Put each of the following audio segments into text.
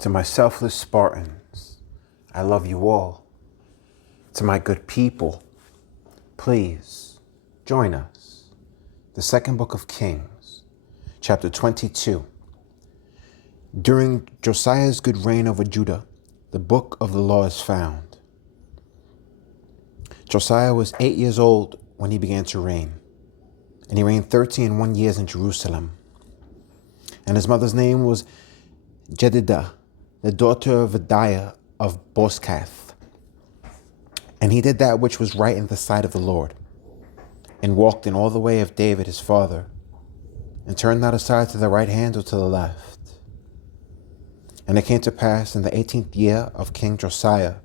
To my selfless Spartans, I love you all. To my good people, please join us. The second book of Kings, chapter 22. During Josiah's good reign over Judah, the book of the law is found. Josiah was 8 years old when he began to reign, and he reigned 13 years in Jerusalem. And his mother's name was Jedidah, the daughter of Adiah of Boskath. And he did that which was right in the sight of the Lord, and walked in all the way of David his father, and turned not aside to the right hand or to the left. And it came to pass in the 18th year of King Josiah,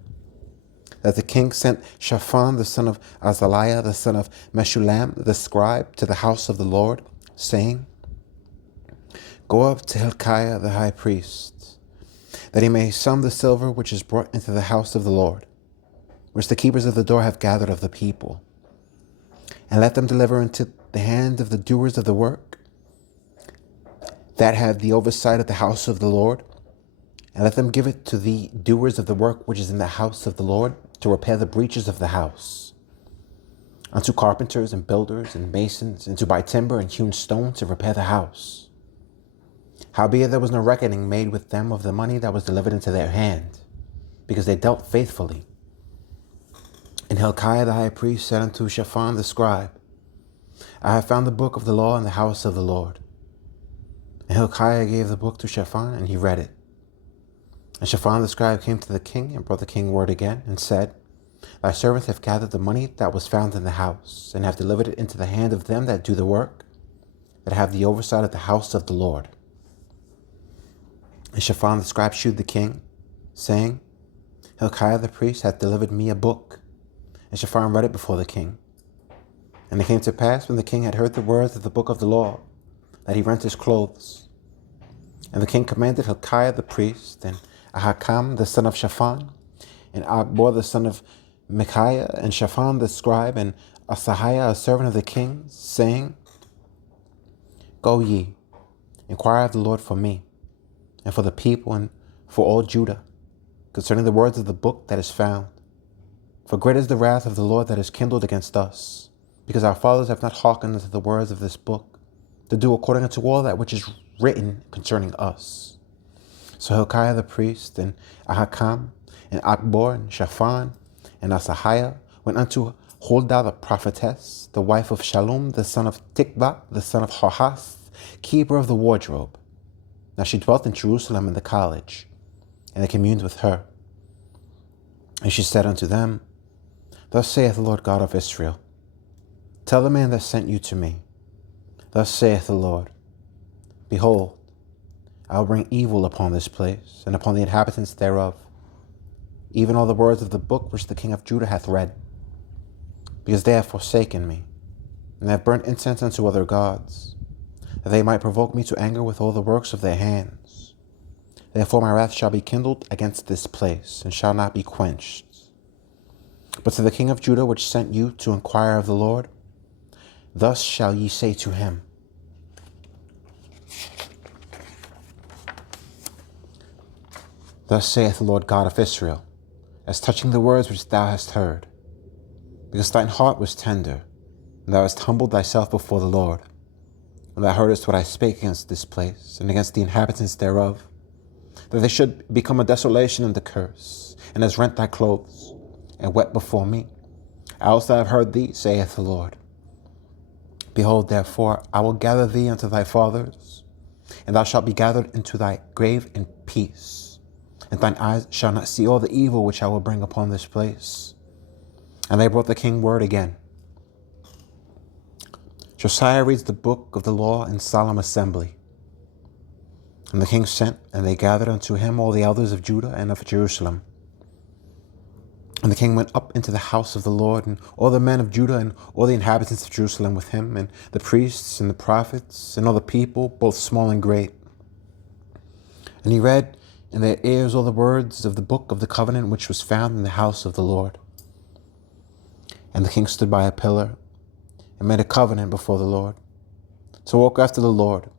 that the king sent Shaphan the son of Azaliah, the son of Meshullam, the scribe, to the house of the Lord, saying, Go up to Hilkiah the high priest, that he may sum the silver which is brought into the house of the Lord, which the keepers of the door have gathered of the people, and let them deliver into the hand of the doers of the work, that have the oversight of the house of the Lord, and let them give it to the doers of the work which is in the house of the Lord, to repair the breaches of the house, unto carpenters and builders and masons, and to buy timber and hewn stone to repair the house. Howbeit there was no reckoning made with them of the money that was delivered into their hand, because they dealt faithfully. And Hilkiah the high priest said unto Shaphan the scribe, I have found the book of the law in the house of the Lord. And Hilkiah gave the book to Shaphan, and he read it. And Shaphan the scribe came to the king, and brought the king word again, and said, Thy servants have gathered the money that was found in the house, and have delivered it into the hand of them that do the work, that have the oversight of the house of the Lord. And Shaphan the scribe shewed the king, saying, Hilkiah the priest hath delivered me a book. And Shaphan read it before the king. And it came to pass, when the king had heard the words of the book of the law, that he rent his clothes. And the king commanded Hilkiah the priest, and Ahikam the son of Shaphan, and Achbor the son of Micaiah, and Shaphan the scribe, and Asahiah a servant of the king, saying, Go ye, inquire of the Lord for me, and for the people, and for all Judah, concerning the words of the book that is found. For great is the wrath of the Lord that is kindled against us, because our fathers have not hearkened unto the words of this book, to do according unto all that which is written concerning us. So Hilkiah the priest, and Ahikam, and Achbor, and Shaphan, and Asahiah went unto Huldah the prophetess, the wife of Shallum, the son of Tikvah, the son of Harhas, keeper of the wardrobe. Now she dwelt in Jerusalem in the college, and they communed with her. And she said unto them, Thus saith the Lord God of Israel, Tell the man that sent you to me, Thus saith the Lord, Behold, I will bring evil upon this place, and upon the inhabitants thereof, even all the words of the book which the king of Judah hath read, because they have forsaken me, and have burnt incense unto other gods, that they might provoke me to anger with all the works of their hands. Therefore my wrath shall be kindled against this place, and shall not be quenched. But to the king of Judah which sent you to inquire of the Lord, thus shall ye say to him, Thus saith the Lord God of Israel, as touching the words which thou hast heard, because thine heart was tender, and thou hast humbled thyself before the Lord, when thou heardest what I spake against this place, and against the inhabitants thereof, that they should become a desolation and a curse, and hast rent thy clothes, and wept before me. I also have heard thee, saith the Lord. Behold, therefore, I will gather thee unto thy fathers, and thou shalt be gathered into thy grave in peace. And thine eyes shall not see all the evil which I will bring upon this place. And they brought the king word again. Josiah reads the book of the law in solemn assembly. And the king sent, and they gathered unto him all the elders of Judah and of Jerusalem. And the king went up into the house of the Lord, and all the men of Judah and all the inhabitants of Jerusalem with him, and the priests and the prophets and all the people, both small and great. And he read in their ears all the words of the book of the covenant which was found in the house of the Lord. And the king stood by a pillar, and made a covenant before the Lord, to walk after the Lord,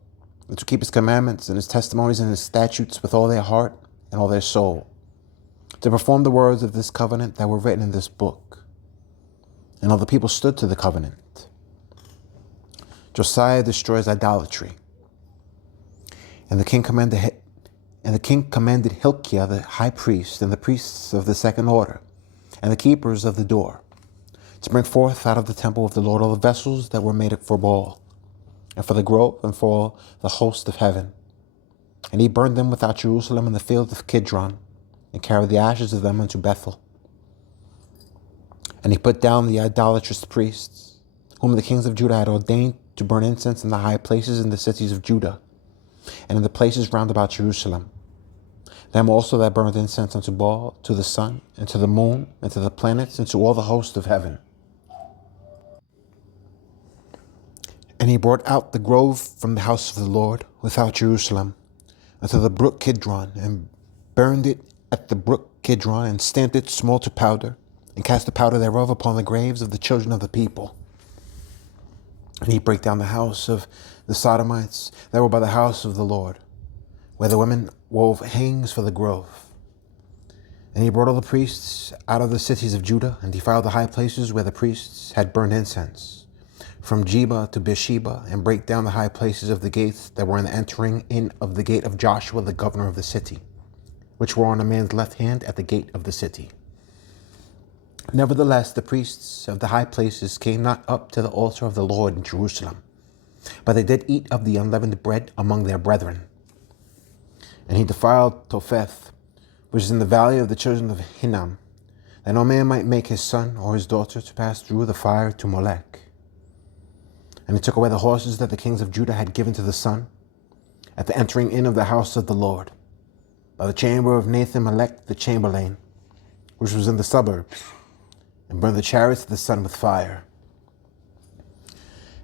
and to keep his commandments and his testimonies and his statutes with all their heart and all their soul, to perform the words of this covenant that were written in this book. And all the people stood to the covenant. Josiah destroys idolatry. And the king commanded Hilkiah the high priest and the priests of the second order and the keepers of the door to bring forth out of the temple of the Lord all the vessels that were made for Baal and for the grove and for all the host of heaven. And he burned them without Jerusalem in the field of Kidron and carried the ashes of them unto Bethel. And he put down the idolatrous priests, whom the kings of Judah had ordained to burn incense in the high places in the cities of Judah, and in the places round about Jerusalem. Them also that burned incense unto Baal, to the sun, and to the moon, and to the planets, and to all the host of heaven. And he brought out the grove from the house of the Lord without Jerusalem, unto the brook Kidron, and burned it at the brook Kidron, and stamped it small to powder, and cast the powder thereof upon the graves of the children of the people. And he brake down the house of the Sodomites that were by the house of the Lord, where the women wove hangings for the grove. And he brought all the priests out of the cities of Judah, and defiled the high places where the priests had burned incense, from Jeba to Beersheba, and brake down the high places of the gates that were in the entering in of the gate of Joshua the governor of the city, which were on a man's left hand at the gate of the city. Nevertheless, the priests of the high places came not up to the altar of the Lord in Jerusalem, but they did eat of the unleavened bread among their brethren. And he defiled Topheth, which is in the valley of the children of Hinnom, that no man might make his son or his daughter to pass through the fire to Molech. And he took away the horses that the kings of Judah had given to the sun, at the entering in of the house of the Lord, by the chamber of Nathan-Melech the chamberlain, which was in the suburbs, and burned the chariots of the sun with fire.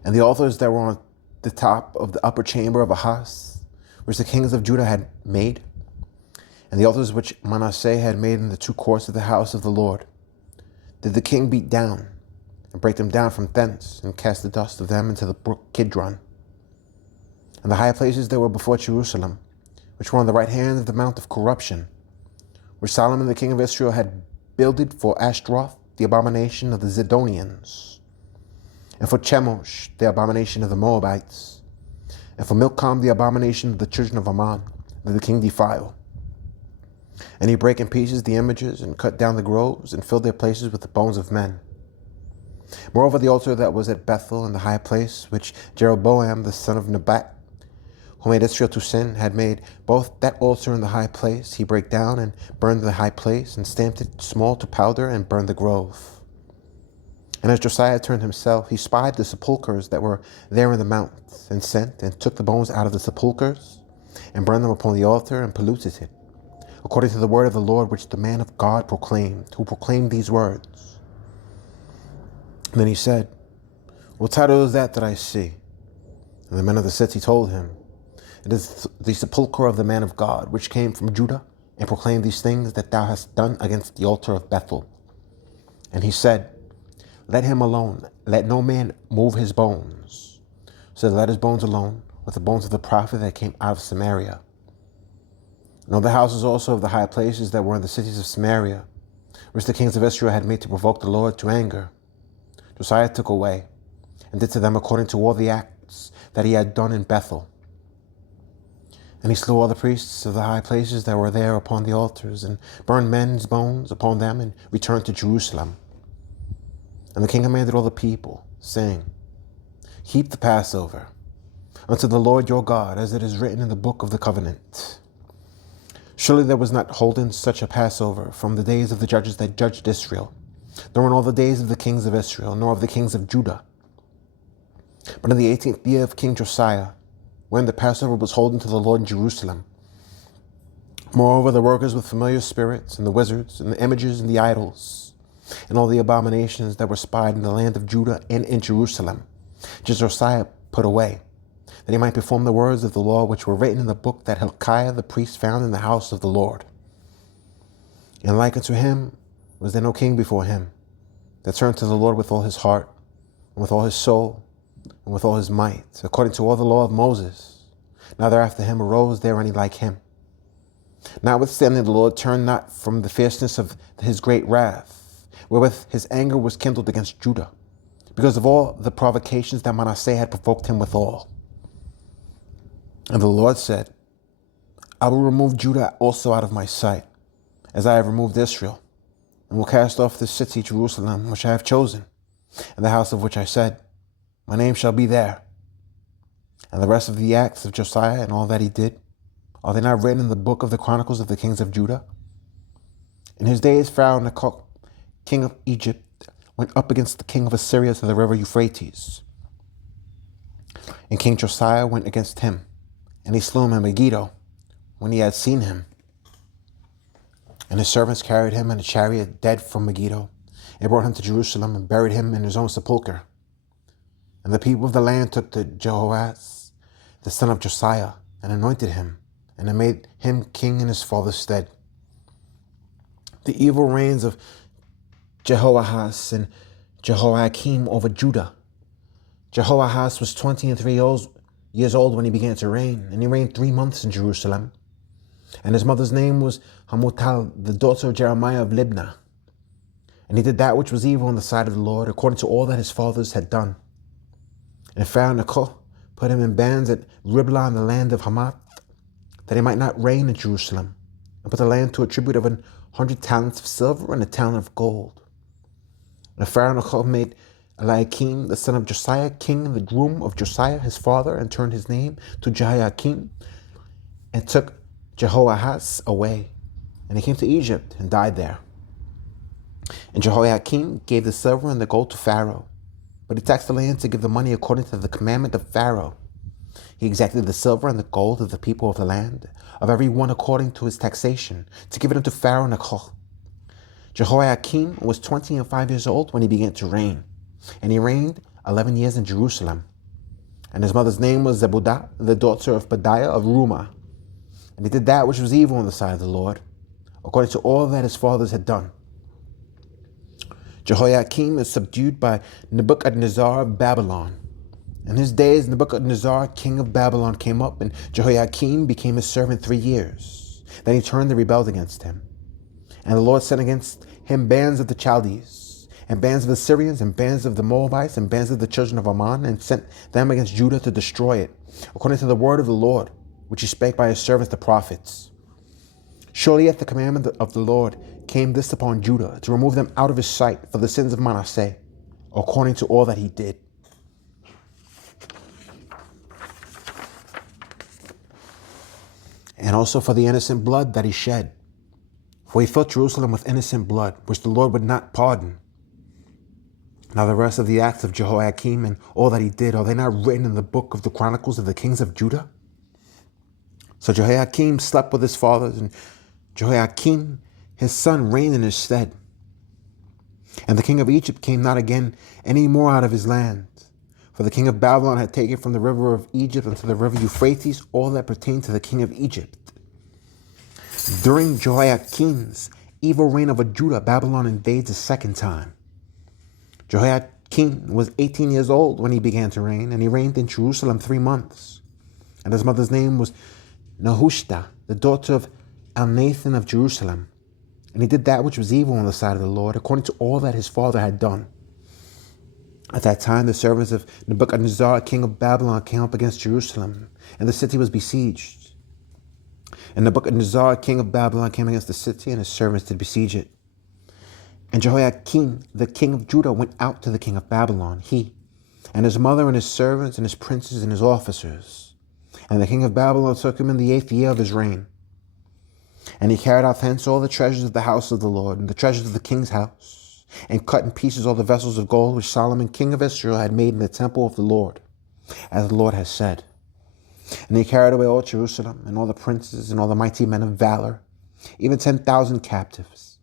And the altars that were on the top of the upper chamber of Ahaz, which the kings of Judah had made, and the altars which Manasseh had made in the two courts of the house of the Lord, did the king beat down, and break them down from thence, and cast the dust of them into the brook Kidron. And the high places that were before Jerusalem, which were on the right hand of the mount of corruption, which Solomon the king of Israel had builded for Ashtaroth, the abomination of the Zidonians, and for Chemosh, the abomination of the Moabites, and for Milcom, the abomination of the children of Ammon, that the king defiled. And he brake in pieces the images, and cut down the groves, and filled their places with the bones of men. Moreover, the altar that was at Bethel in the high place, which Jeroboam the son of Nebat, who made Israel to sin, had made, both that altar and the high place, he brake down and burned the high place, and stamped it small to powder, and burned the grove. And as Josiah turned himself, he spied the sepulchres that were there in the mounts, and sent, and took the bones out of the sepulchres, and burned them upon the altar, and polluted it, according to the word of the Lord which the man of God proclaimed, who proclaimed these words. And then he said, What title is that I see? And the men of the city told him, It is the sepulchre of the man of God, which came from Judah, and proclaimed these things that thou hast done against the altar of Bethel. And he said, Let him alone, let no man move his bones. So let his bones alone, with the bones of the prophet that came out of Samaria. And all the houses also of the high places that were in the cities of Samaria, which the kings of Israel had made to provoke the Lord to anger, Josiah took away, and did to them according to all the acts that he had done in Bethel. And he slew all the priests of the high places that were there upon the altars, and burned men's bones upon them, and returned to Jerusalem. And the king commanded all the people, saying, Keep the Passover unto the Lord your God, as it is written in the book of the covenant. Surely there was not holden such a Passover from the days of the judges that judged Israel, nor in all the days of the kings of Israel, nor of the kings of Judah. But in the 18th year of King Josiah, when the Passover was holden to the Lord in Jerusalem. Moreover, the workers with familiar spirits, and the wizards, and the images, and the idols, and all the abominations that were spied in the land of Judah and in Jerusalem, Josiah put away, that he might perform the words of the law which were written in the book that Hilkiah the priest found in the house of the Lord. And like unto him was there no king before him, that turned to the Lord with all his heart, and with all his soul, and with all his might, according to all the law of Moses. Neither after him arose there any like him. Notwithstanding, the Lord turned not from the fierceness of his great wrath, wherewith his anger was kindled against Judah, because of all the provocations that Manasseh had provoked him withal. And the Lord said, I will remove Judah also out of my sight, as I have removed Israel, and will cast off this city, Jerusalem, which I have chosen, and the house of which I said, my name shall be there. And the rest of the acts of Josiah and all that he did, are they not written in the book of the Chronicles of the kings of Judah? In his days, Pharaoh Necho, king of Egypt, went up against the king of Assyria to the river Euphrates. And King Josiah went against him, and he slew him in Megiddo, when he had seen him. And his servants carried him in a chariot dead from Megiddo, and brought him to Jerusalem, and buried him in his own sepulchre. And the people of the land took to Jehoahaz, the son of Josiah, and anointed him, and made him king in his father's stead. The evil reigns of Jehoahaz and Jehoiakim over Judah. Jehoahaz was 23 years old when he began to reign, and he reigned 3 months in Jerusalem. And his mother's name was Hamutal, the daughter of Jeremiah of Libnah. And he did that which was evil in the sight of the Lord, according to all that his fathers had done. And Pharaoh Necho put him in bands at Riblah in the land of Hamath, that he might not reign in Jerusalem, and put the land to a tribute of 100 talents of silver and a talent of gold. And Pharaoh Necho made Eliakim, the son of Josiah, king in the room of Josiah his father, and turned his name to Jehoiakim, and took Jehoahaz away. And he came to Egypt and died there. And Jehoiakim gave the silver and the gold to Pharaoh, but he taxed the land to give the money according to the commandment of Pharaoh. He exacted the silver and the gold of the people of the land, of every one according to his taxation, to give it unto Pharaoh Necho. Jehoiakim was 25 years old when he began to reign, and he reigned 11 years in Jerusalem. And his mother's name was Zebudah, the daughter of Pedaiah of Rumah. And he did that which was evil in the sight of the Lord, according to all that his fathers had done. Jehoiakim is subdued by Nebuchadnezzar of Babylon. In his days, Nebuchadnezzar, king of Babylon, came up, and Jehoiakim became his servant 3 years. Then he turned and rebelled against him. And the Lord sent against him bands of the Chaldees, and bands of the Syrians, and bands of the Moabites, and bands of the children of Ammon, and sent them against Judah to destroy it, according to the word of the Lord, which he spake by his servants the prophets. Surely at the commandment of the Lord came this upon Judah, to remove them out of his sight for the sins of Manasseh, according to all that he did. And also for the innocent blood that he shed. For he filled Jerusalem with innocent blood, which the Lord would not pardon. Now the rest of the acts of Jehoiakim and all that he did, are they not written in the book of the Chronicles of the kings of Judah? So Jehoiakim slept with his fathers, and Jehoiakim his son reigned in his stead. And the king of Egypt came not again any more out of his land. For the king of Babylon had taken from the river of Egypt unto the river Euphrates all that pertained to the king of Egypt. During Jehoiakim's evil reign over Judah, Babylon invades a second time. Jehoiakim was 18 years old when he began to reign, and he reigned in Jerusalem 3 months. And his mother's name was Nehushta, the daughter of Elnathan of Jerusalem. And he did that which was evil in the sight of the Lord, according to all that his father had done. At that time, the servants of Nebuchadnezzar, king of Babylon, came up against Jerusalem, and the city was besieged. And Nebuchadnezzar, king of Babylon, came against the city, and his servants did besiege it. And Jehoiakim, the king of Judah, went out to the king of Babylon, he, and his mother, and his servants, and his princes, and his officers. And the king of Babylon took him in the 8th year of his reign. And he carried out thence all the treasures of the house of the Lord, and the treasures of the king's house, and cut in pieces all the vessels of gold which Solomon king of Israel had made in the temple of the Lord, as the Lord has said. And he carried away all Jerusalem, and all the princes, and all the mighty men of valor, even 10,000 captives,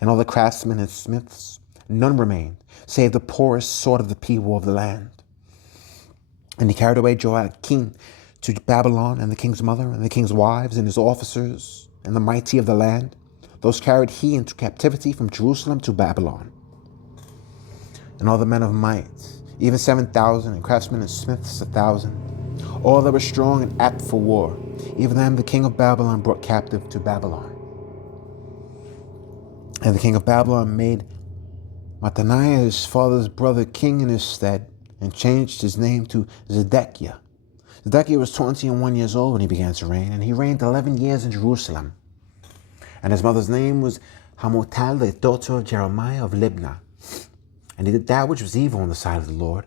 and all the craftsmen and smiths. None remained, save the poorest sort of the people of the land. And he carried away Joachim to Babylon, and the king's mother, and the king's wives, and his officers, and the mighty of the land. Those carried he into captivity from Jerusalem to Babylon. And all the men of might, even 7,000, and craftsmen and smiths 1,000. all that were strong and apt for war. Even them the king of Babylon brought captive to Babylon. And the king of Babylon made Mattaniah, his father's brother, king in his stead, and changed his name to Zedekiah. Zedekiah was 21 years old when he began to reign, and he reigned 11 years in Jerusalem. And his mother's name was Hamutal, the daughter of Jeremiah of Libnah. And he did that which was evil in the sight of the Lord,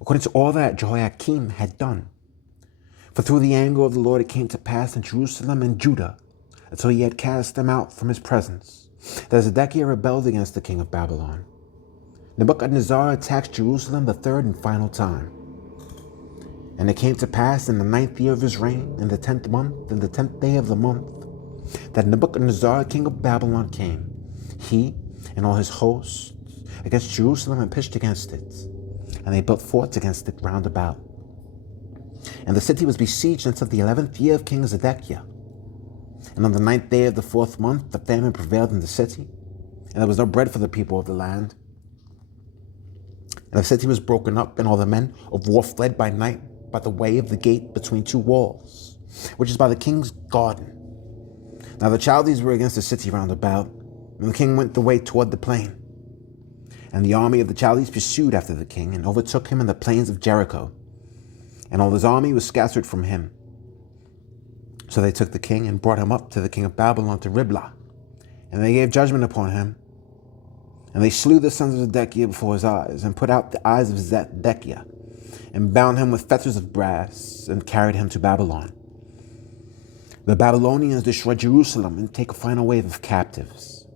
according to all that Jehoiakim had done. For through the anger of the Lord it came to pass in Jerusalem and Judah, until he had cast them out from his presence, that Zedekiah rebelled against the king of Babylon. Nebuchadnezzar attacked Jerusalem the third and final time. And it came to pass in the 9th year of his reign, in the 10th month, in the 10th day of the month, that Nebuchadnezzar, king of Babylon, came, he and all his hosts, against Jerusalem, and pitched against it. And they built forts against it round about. And the city was besieged until the 11th year of King Zedekiah. And on the 9th day of the 4th month, the famine prevailed in the city, and there was no bread for the people of the land. And the city was broken up, and all the men of war fled by night by the way of the gate between two walls, which is by the king's garden. Now the Chaldees were against the city round about, and the king went the way toward the plain. And the army of the Chaldees pursued after the king, and overtook him in the plains of Jericho. And all his army was scattered from him. So they took the king and brought him up to the king of Babylon to Riblah, and they gave judgment upon him. And they slew the sons of Zedekiah before his eyes, and put out the eyes of Zedekiah, and bound him with fetters of brass, and carried him to Babylon. The Babylonians destroyed Jerusalem and take a final wave of captives.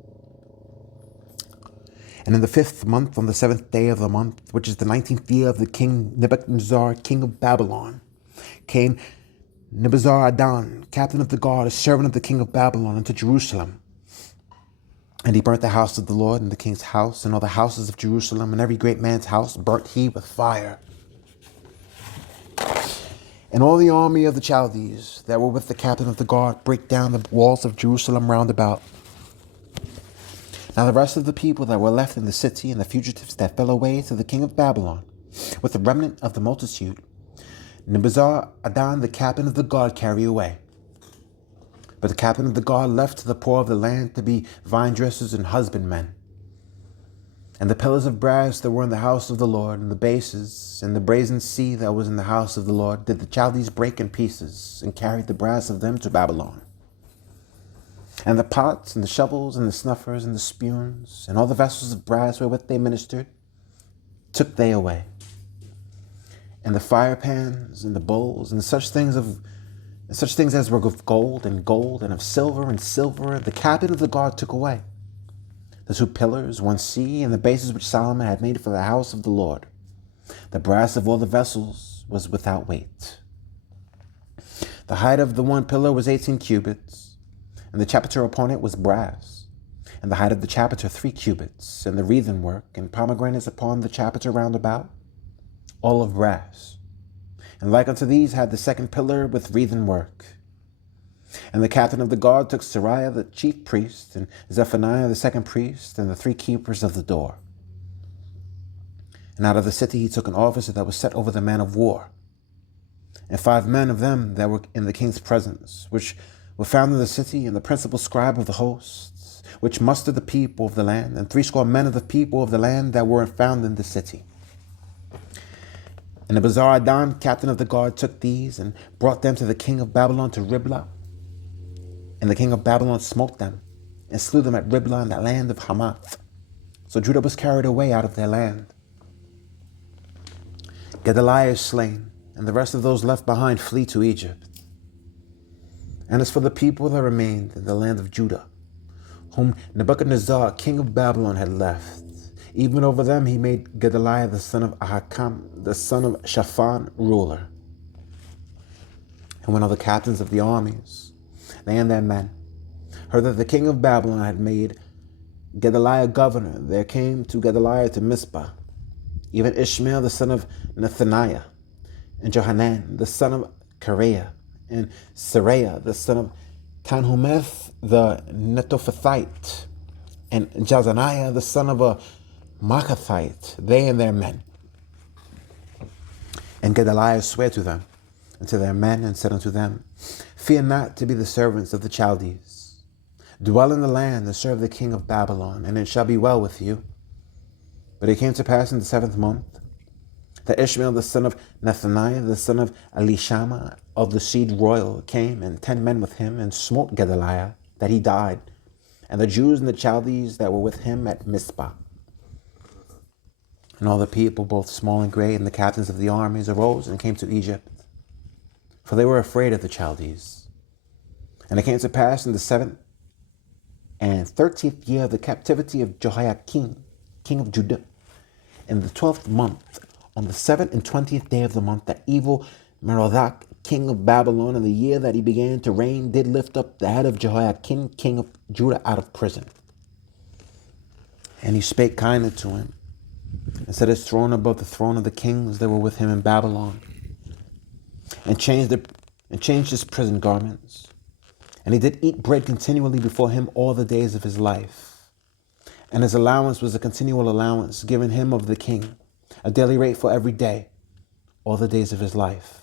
And in the 5th month, on the 7th day of the month, which is the 19th year of the king Nebuchadnezzar, king of Babylon, came Nebuzaradan, captain of the guard, a servant of the king of Babylon, into Jerusalem. And he burnt the house of the Lord and the king's house, and all the houses of Jerusalem, and every great man's house burnt he with fire. And all the army of the Chaldees that were with the captain of the guard brake down the walls of Jerusalem round about. Now the rest of the people that were left in the city, and the fugitives that fell away to the king of Babylon, with the remnant of the multitude, Nebuzaradan, the captain of the guard, carried away. But the captain of the guard left to the poor of the land to be vine dressers and husbandmen. And the pillars of brass that were in the house of the Lord, and the bases, and the brazen sea that was in the house of the Lord, did the Chaldees break in pieces, and carried the brass of them to Babylon. And the pots, and the shovels, and the snuffers, and the spumes, and all the vessels of brass wherewith they ministered, took they away. And the fire pans, and the bowls, and such things as were of gold, and of silver, the captain of the guard took away. The 2 pillars, 1 sea, and the bases which Solomon had made for the house of the Lord. The brass of all the vessels was without weight. The height of the 1 pillar was 18 cubits, and the chapiter upon it was brass. And the height of the chapiter 3 cubits, and the wreathen work, and pomegranates upon the chapiter round about, all of brass. And like unto these had the 2nd pillar with wreathen work. And the captain of the guard took Sariah the chief priest, and Zephaniah the 2nd priest, and the 3 keepers of the door. And out of the city he took an officer that was set over the man of war, and 5 men of them that were in the king's presence, which were found in the city, and the principal scribe of the hosts, which mustered the people of the land, and 80 men of the people of the land that were found in the city. And Nebuzaradan, captain of the guard, took these, and brought them to the king of Babylon to Riblah. And the king of Babylon smote them, and slew them at Riblah in the land of Hamath. So Judah was carried away out of their land. Gedaliah is slain, and the rest of those left behind flee to Egypt. And as for the people that remained in the land of Judah, whom Nebuchadnezzar, king of Babylon, had left, even over them he made Gedaliah the son of Ahikam, the son of Shaphan, ruler. And when all the captains of the armies, they and their men, heard that the king of Babylon had made Gedaliah governor, there came to Gedaliah to Mizpah, even Ishmael the son of Nethaniah, and Johanan the son of Kareah, and Seraiah the son of Tanhumeth the Netophathite, and Jazaniah the son of a Maachathite, they and their men. And Gedaliah sware to them, unto their men, and said unto them, Fear not to be the servants of the Chaldees. Dwell in the land and serve the king of Babylon, and it shall be well with you. But it came to pass in the 7th month that Ishmael the son of Nethaniah, the son of Elishama of the seed royal, came, and 10 men with him, and smote Gedaliah, that he died, and the Jews and the Chaldees that were with him at Mizpah. And all the people, both small and great, and the captains of the armies, arose and came to Egypt, for they were afraid of the Chaldees. And it came to pass in the 7th and 13th year of the captivity of Jehoiakim, king of Judah, in the 12th month, on the 7th and 20th day of the month, that evil Merodach, king of Babylon, in the year that he began to reign, did lift up the head of Jehoiakim, king of Judah, out of prison. And he spake kindly to him, and set his throne above the throne of the kings that were with him in Babylon, and changed his prison garments. And he did eat bread continually before him all the days of his life. And his allowance was a continual allowance given him of the king, a daily rate for every day, all the days of his life.